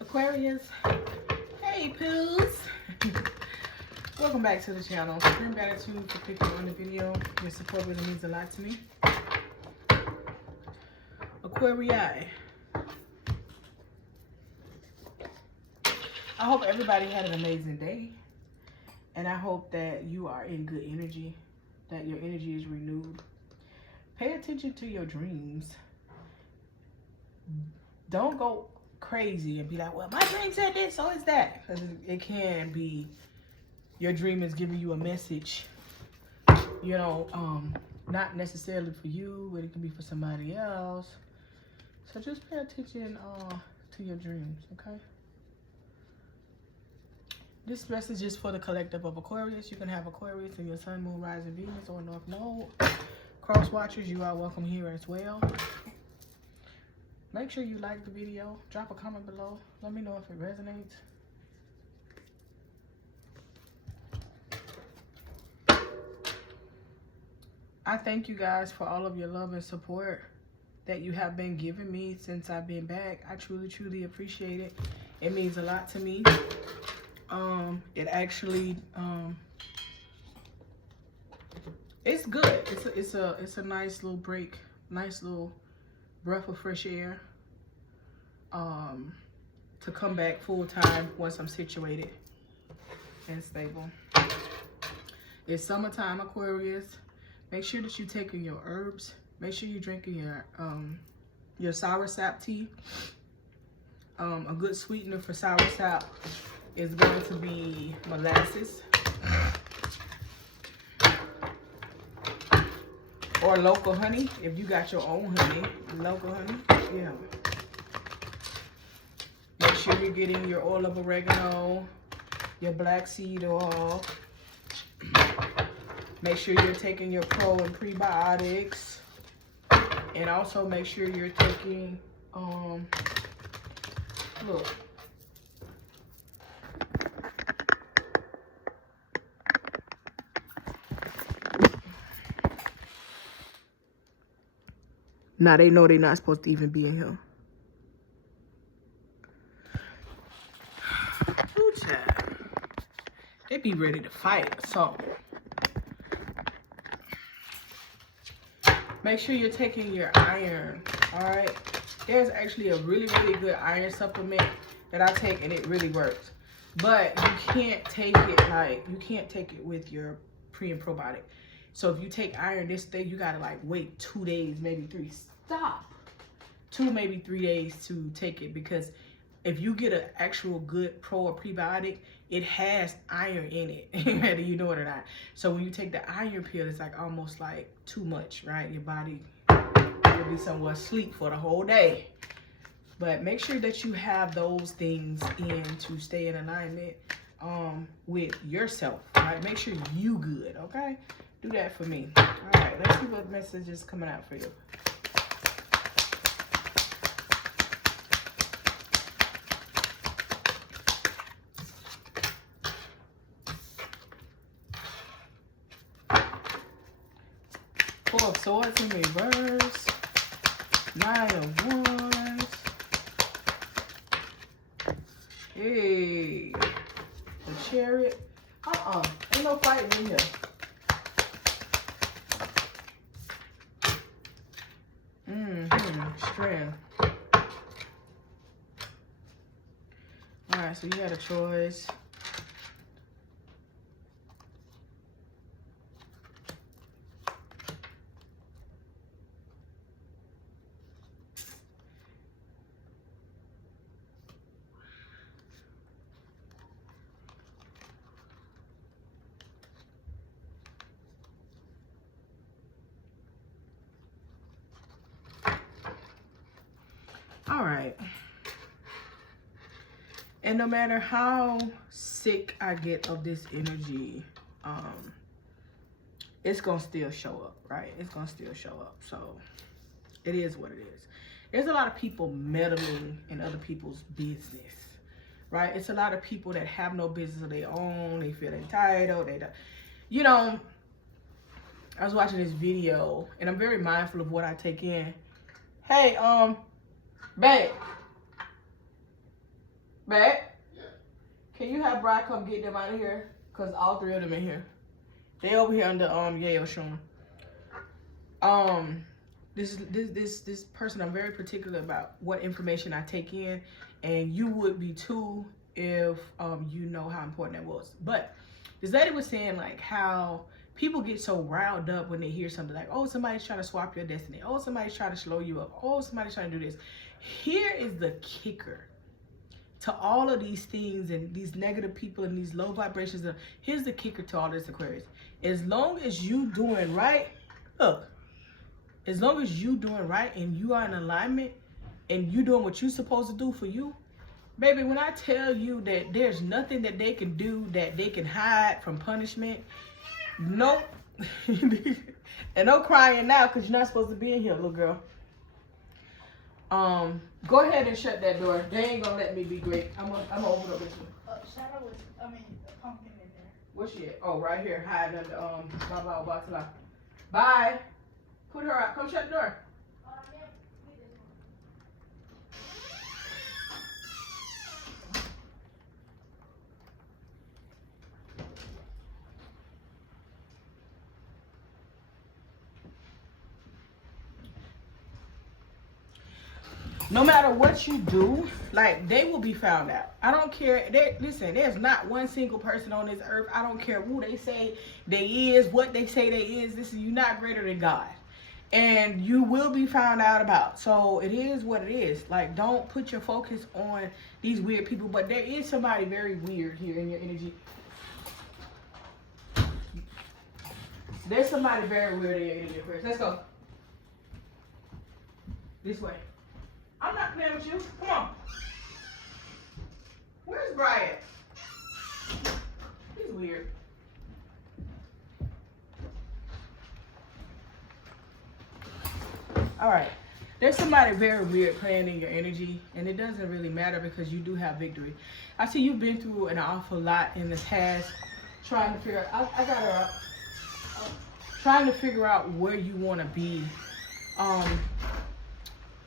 Aquarius, hey poos. Welcome back to the channel. Extreme gratitude for clicking on the video. Your support really means a lot to me. Aquarii, I hope everybody had an amazing day, and I hope that you are in good energy, that your energy is renewed. Pay attention to your dreams. Don't go crazy and be like, well, my dream said this, so it's that. Because it can be your dream is giving you a message, you know, not necessarily for you, but it can be for somebody else. So just pay attention to your dreams, okay? This message is for the collective of Aquarius. You can have Aquarius in your sun, moon, rising, Venus, or North Node. Cross watchers, you are welcome here as well. Make sure you like the video. Drop a comment below. Let me know if it resonates. I thank you guys for all of your love and support that you have been giving me since I've been back. I truly, truly appreciate it. It means a lot to me. It actually, it's good. It's a nice little break, nice little breath of fresh air. To come back full time once I'm situated and stable. It's summertime, Aquarius. Make sure that you're taking your herbs. Make sure you're drinking your sour sap tea. A good sweetener for sour sap is going to be molasses or local honey. If you got your own honey, local honey, yeah. Make sure you're getting your oil of oregano, your black seed oil. Make sure you're taking your pro and prebiotics. And also make sure you're taking, look. Now they know they're not supposed to even be in here. Ooh, child. They be ready to fight, so. Make sure you're taking your iron, all right? There's actually a really, really good iron supplement that I take, and it really works. But you can't take it with your pre and probiotic. So if you take iron this day, you gotta like wait 2 days, maybe 3. Stop. 2, maybe 3 days to take it, because if you get an actual good pro or prebiotic, it has iron in it, whether you know it or not. So when you take the iron pill, it's like almost like too much, right? Your body will be somewhat asleep for the whole day. But make sure that you have those things in to stay in alignment with yourself, right? Make sure you good, okay? Do that for me. All right, let's see what message is coming out for you. Four of Swords in reverse. 9 of Wands. Hey. The Chariot. Ain't no fighting in here. Strength. Alright, so you had a choice. All right. And no matter how sick I get of this energy, it's gonna still show up, right? It's gonna still show up. So it is what it is. There's a lot of people meddling in other people's business, right? It's a lot of people that have no business of their own. They feel entitled. They don't, you know, I was watching this video, and I'm very mindful of what I take in. Hey, babe. Babe, can you have Brian come get them out of here? Cause all 3 of them in here. They over here under Yale Sean. This person, I'm very particular about what information I take in, and you would be too if you know how important that was. But this lady was saying like how people get so riled up when they hear something like, oh, somebody's trying to swap your destiny. Oh, somebody's trying to slow you up. Oh, somebody's trying to do this. Here is the kicker to all of these things and these negative people and these low vibrations. Here's the kicker to all this, Aquarius. As long as you doing right, look, as long as you doing right and you are in alignment and you doing what you're supposed to do for you, baby, when I tell you that there's nothing that they can do that they can hide from punishment, nope. And no crying now because you're not supposed to be in here, little girl. Go ahead and shut that door. They ain't gonna let me be great. I'm gonna open up this one. Shadow was, a pumpkin in there. Where's she at? Oh, right here, hiding under blah. Bye. Put her out. Come shut the door. No matter what you do, like, they will be found out. I don't care. Listen, there's not one single person on this earth. I don't care who they say they is, what they say they is. You're not greater than God. And you will be found out about. So it is what it is. Like, don't put your focus on these weird people. But there is somebody very weird here in your energy. There's somebody very weird in your energy, Aquarius. Let's go. This way. I'm not playing with you. Come on. Where's Brian? He's weird. All right. There's somebody very weird playing in your energy, and it doesn't really matter because you do have victory. I see you've been through an awful lot in the past trying to figure out. I got her up. Trying to figure out where you want to be.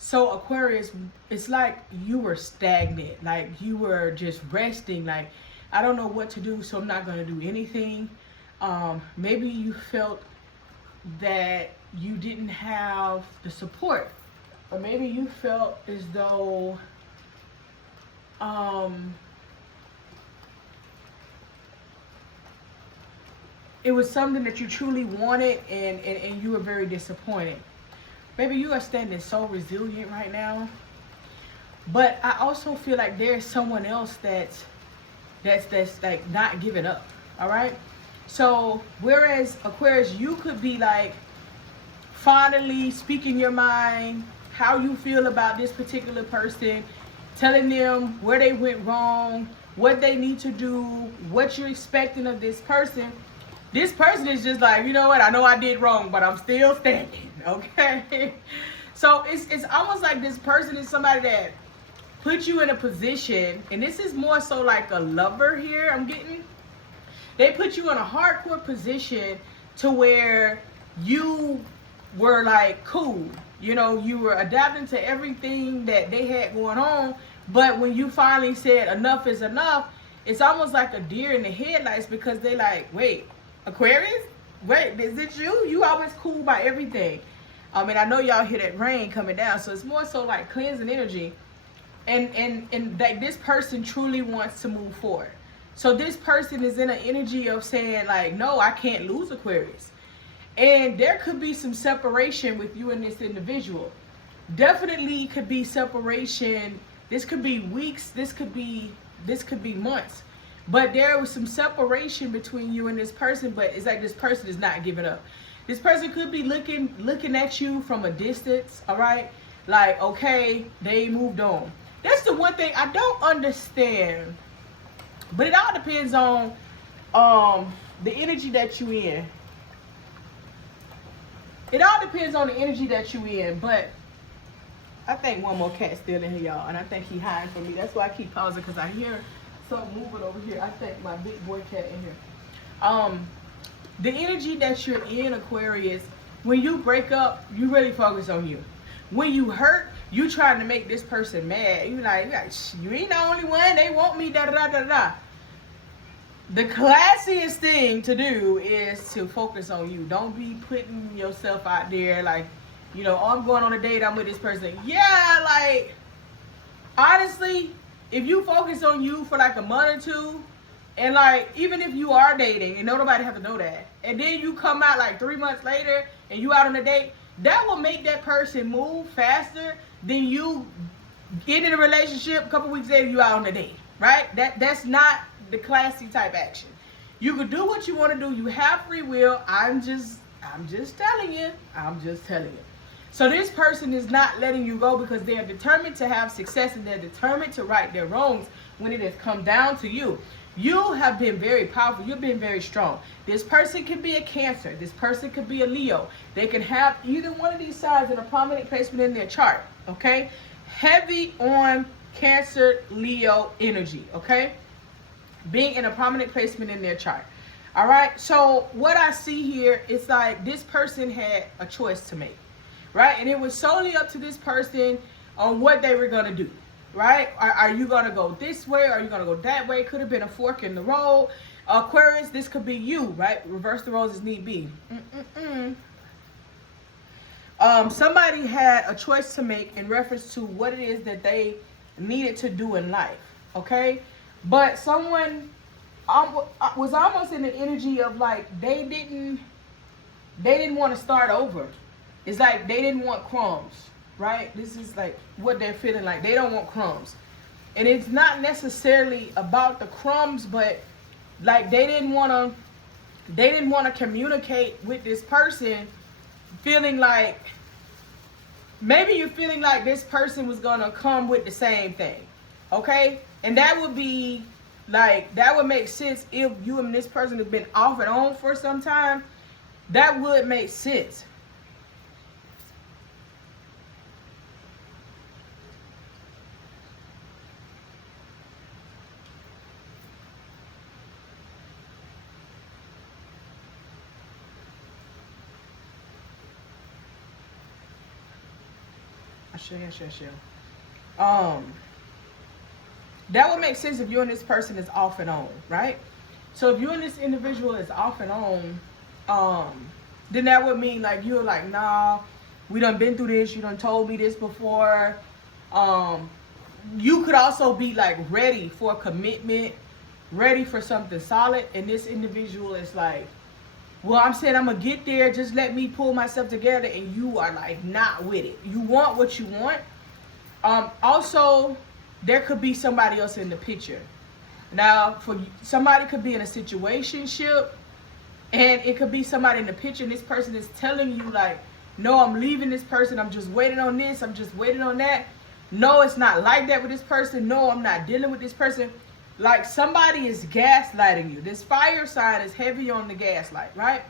So Aquarius, it's like you were stagnant, like you were just resting, like I don't know what to do, so I'm not going to do anything. Maybe you felt that you didn't have the support, or maybe you felt as though it was something that you truly wanted and you were very disappointed. Baby, you are standing so resilient right now. But I also feel like there's someone else that's like not giving up. All right. So whereas Aquarius, you could be like finally speaking your mind, how you feel about this particular person, telling them where they went wrong, what they need to do, what you're expecting of this person. This person is just like, you know what? I know I did wrong, but I'm still standing. Okay. So it's almost like this person is somebody that put you in a position, and this is more so like a lover here. I'm getting. They put you in a hardcore position to where you were like cool. You know, you were adapting to everything that they had going on. But when you finally said enough is enough, it's almost like a deer in the headlights because they like, wait, Aquarius? Wait, is it you? You always cool by everything. And I know y'all hear that rain coming down, so it's more so like cleansing energy. And that this person truly wants to move forward. So this person is in an energy of saying like, no, I can't lose Aquarius. And there could be some separation with you and this individual. Definitely could be separation. This could be weeks. This could be months. But there was some separation between you and this person, but it's like this person is not giving up. This person could be looking at you from a distance, all right? Like, okay, they moved on. That's the one thing I don't understand. But it all depends on the energy that you in. It all depends on the energy that you in, but I think one more cat's still in here, y'all, and I think he hiding from me. That's why I keep pausing, because I hear something moving over here. I think my big boy cat in here. The energy that you're in, Aquarius, when you break up, you really focus on you. When you hurt, You trying to make this person mad. You like, you ain't the only one. They want me, da da da da. The classiest thing to do is to focus on you. Don't be putting yourself out there like, you know, oh, I'm going on a date, I'm with this person. Yeah, like, honestly, if you focus on you for like a month or two, and like, even if you are dating, and nobody have to know that, and then you come out like 3 months later, and you out on a date, that will make that person move faster than you get in a relationship, a couple weeks later, you out on a date, right? That's not the classy type action. You can do what you want to do. You have free will. I'm just telling you. I'm just telling you. So this person is not letting you go because they are determined to have success and they're determined to right their wrongs when it has come down to you. You have been very powerful. You've been very strong. This person could be a Cancer. This person could be a Leo. They can have either one of these signs in a prominent placement in their chart, okay? Heavy on Cancer, Leo energy, okay? Being in a prominent placement in their chart. All right, so what I see here is like this person had a choice to make, right? And it was solely up to this person on what they were going to do, right? Are you going to go this way? Are you going to go that way? Could have been a fork in the road. Aquarius, this could be you, right? Reverse the roles as need be. Somebody had a choice to make in reference to what it is that they needed to do in life, okay? But someone was almost in the energy of like they didn't want to start over. It's like they didn't want crumbs, right? This is like what they're feeling like. They don't want crumbs. And it's not necessarily about the crumbs, but like they didn't want to communicate with this person, feeling like maybe you're feeling like this person was going to come with the same thing, okay? And that would be like, that would make sense if you and this person have been off and on for some time. That would make sense. That would make sense if you and this person is off and on, right? So if you and this individual is off and on, then that would mean like you're like, nah, we done been through this, you done told me this before. You could also be like ready for commitment, ready for something solid, and this individual is like, well, I'm saying I'm gonna get there, just let me pull myself together, and you are like not with it. You want what you want. Also, there could be somebody else in the picture. Now, for somebody could be in a situationship, and it could be somebody in the picture, and this person is telling you like, no, I'm leaving this person, I'm just waiting on this, I'm just waiting on that. No, it's not like that with this person. No, I'm not dealing with this person. Like somebody is gaslighting you. This fire sign is heavy on the gaslight, right?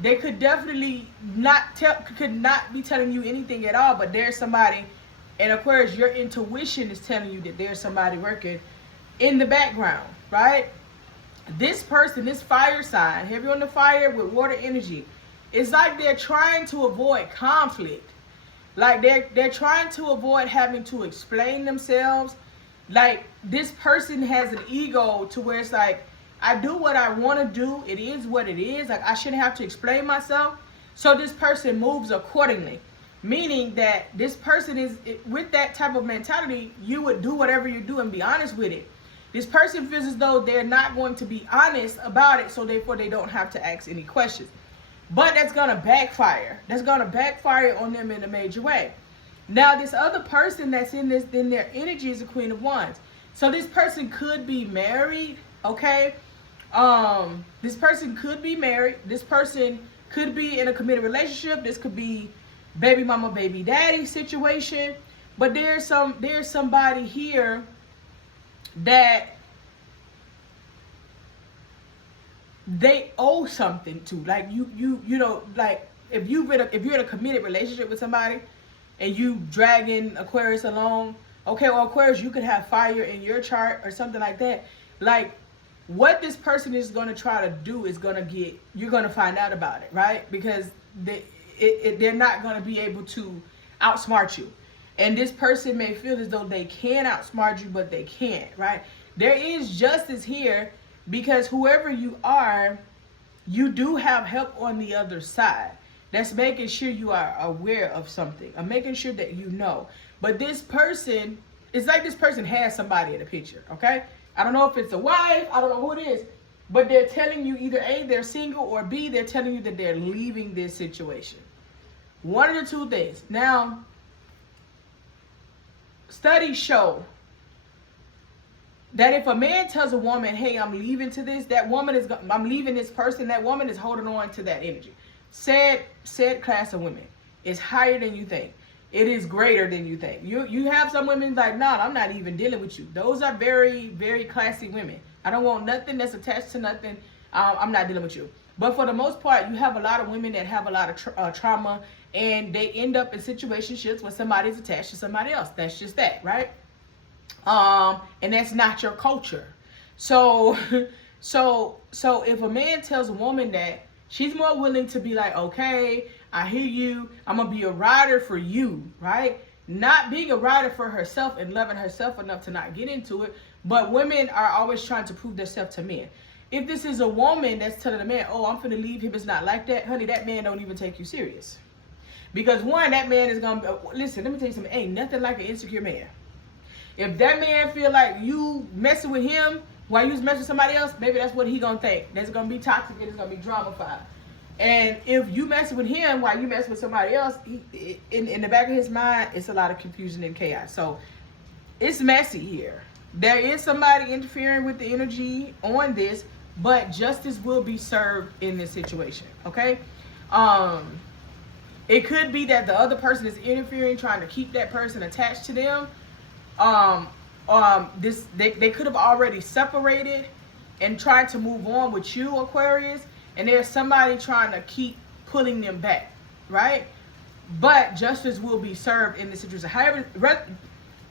They could definitely could not be telling you anything at all, but there's somebody, and of course your intuition is telling you that there's somebody working in the background, right? This person, this fire sign, heavy on the fire with water energy, it's like they're trying to avoid conflict. Like they're trying to avoid having to explain themselves. Like this person has an ego to where it's like, I do what I want to do. It is what it is. Like I shouldn't have to explain myself. So this person moves accordingly. Meaning that this person is, with that type of mentality, you would do whatever you do and be honest with it. This person feels as though they're not going to be honest about it, so therefore they don't have to ask any questions. But that's going to backfire. That's going to backfire on them in a major way. Now, this other person that's in their energy is a Queen of Wands. So this person could be married, okay? This person could be married. This person could be in a committed relationship. This could be baby mama, baby daddy situation. But there's somebody here that they owe something to. Like you know, like if you're in a committed relationship with somebody and you dragging Aquarius along, okay, well, Aquarius, you could have fire in your chart or something like that. Like what this person is going to try to do is you're going to find out about it, right? Because they're not going to be able to outsmart you. And this person may feel as though they can outsmart you, but they can't, right? There is justice here because whoever you are, you do have help on the other side. That's making sure you are aware of something. Or making sure that you know. But this person, it's like this person has somebody in the picture, okay? I don't know if it's a wife. I don't know who it is. But they're telling you either A, they're single, or B, they're telling you that they're leaving this situation. One of the two things. Now, studies show that if a man tells a woman, hey, I'm leaving to this, I'm leaving this person, that woman is holding on to that energy. Said class of women is higher than you think. It is greater than you think. You have some women like, nah, I'm not even dealing with you. Those are very, very classy women. I don't want nothing that's attached to nothing. I'm not dealing with you. But for the most part, you have a lot of women that have a lot of trauma, and they end up in situationships when somebody's attached to somebody else. That's just that, right? And that's not your culture. So if a man tells a woman that, she's more willing to be like, okay, I hear you. I'm going to be a rider for you, right? Not being a rider for herself and loving herself enough to not get into it. But women are always trying to prove themselves to men. If this is a woman that's telling a man, oh, I'm finna leave him, it's not like that, honey, that man don't even take you serious. Because one, that man is going to, listen, let me tell you something, ain't nothing like an insecure man. If that man feel like you messing with him while you was messing with somebody else, maybe that's what he gonna think. That's gonna be toxic and it's gonna be drama-fied. And if you messing with him while you messing with somebody else, in the back of his mind, it's a lot of confusion and chaos. So it's messy here. There is somebody interfering with the energy on this, but justice will be served in this situation, okay? It could be that the other person is interfering, trying to keep that person attached to them. They could have already separated and tried to move on with you, Aquarius, and there's somebody trying to keep pulling them back, right? But justice will be served in this situation. However,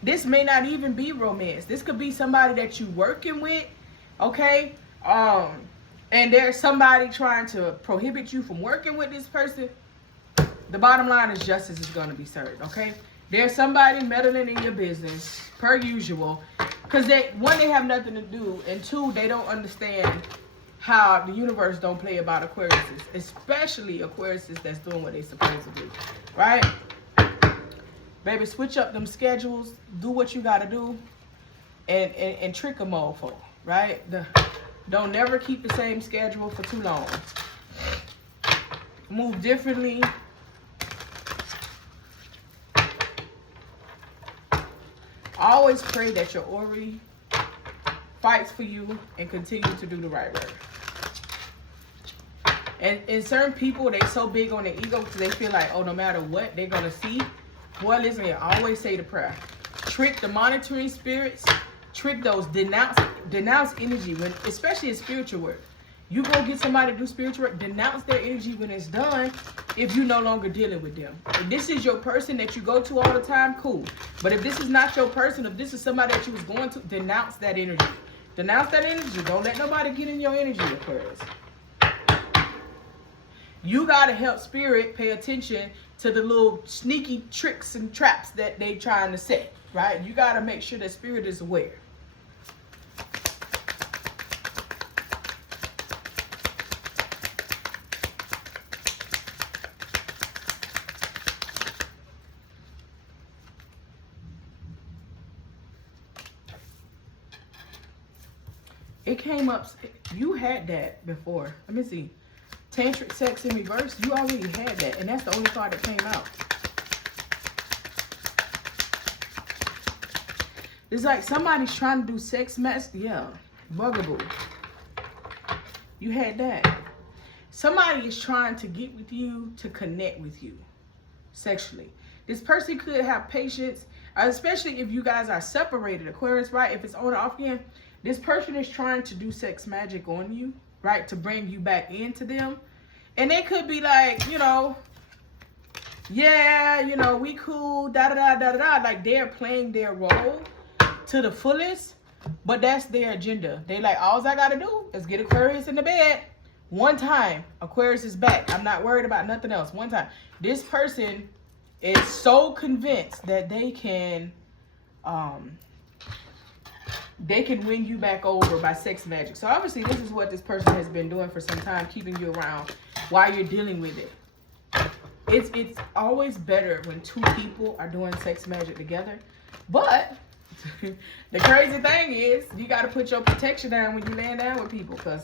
this may not even be romance. This could be somebody that you working with, okay? And there's somebody trying to prohibit you from working with this person. The bottom line is justice is going to be served, okay? There's somebody meddling in your business, per usual, because one, they have nothing to do, and two, they don't understand how the universe don't play about Aquariuses, especially Aquariuses that's doing what they supposed to do, right? Baby, switch up them schedules, do what you got to do, and trick them all for, right? Don't never keep the same schedule for too long. Move differently. Always pray that your Ori fights for you and continue to do the right work. And certain people, they so big on their ego because they feel like, oh, no matter what, they're going to see. Boy, listen here, I always say the prayer. Trick the monitoring spirits. Trick those. Denounce energy, when, especially in spiritual work. You go get somebody to do spiritual work, denounce their energy when it's done if you're no longer dealing with them. If this is your person that you go to all the time, cool. But if this is not your person, if this is somebody that you was going to, denounce that energy. Denounce that energy. Don't let nobody get in your energy, Aquarius. You got to help spirit pay attention to the little sneaky tricks and traps that they trying to set, right? You got to make sure that spirit is aware. It came up, you had that before. Let me see. Tantric sex in reverse, you already had that. And that's the only card that came out. It's like somebody's trying to do sex mess. Yeah, bugaboo. You had that. Somebody is trying to get with you to connect with you sexually. This person could have patience, especially if you guys are separated, Aquarius, right? If it's on or off again. This person is trying to do sex magic on you, right? To bring you back into them. And they could be like, you know, yeah, you know, we cool, da-da-da-da-da-da. Like they're playing their role to the fullest, but that's their agenda. They like, all I got to do is get Aquarius in the bed. One time, Aquarius is back. I'm not worried about nothing else. One time. This person is so convinced that they can win you back over by sex magic. So obviously this is what this person has been doing for some time, keeping you around while you're dealing with it. It's always better when two people are doing sex magic together. But the crazy thing is, you got to put your protection down when you laying down with people, because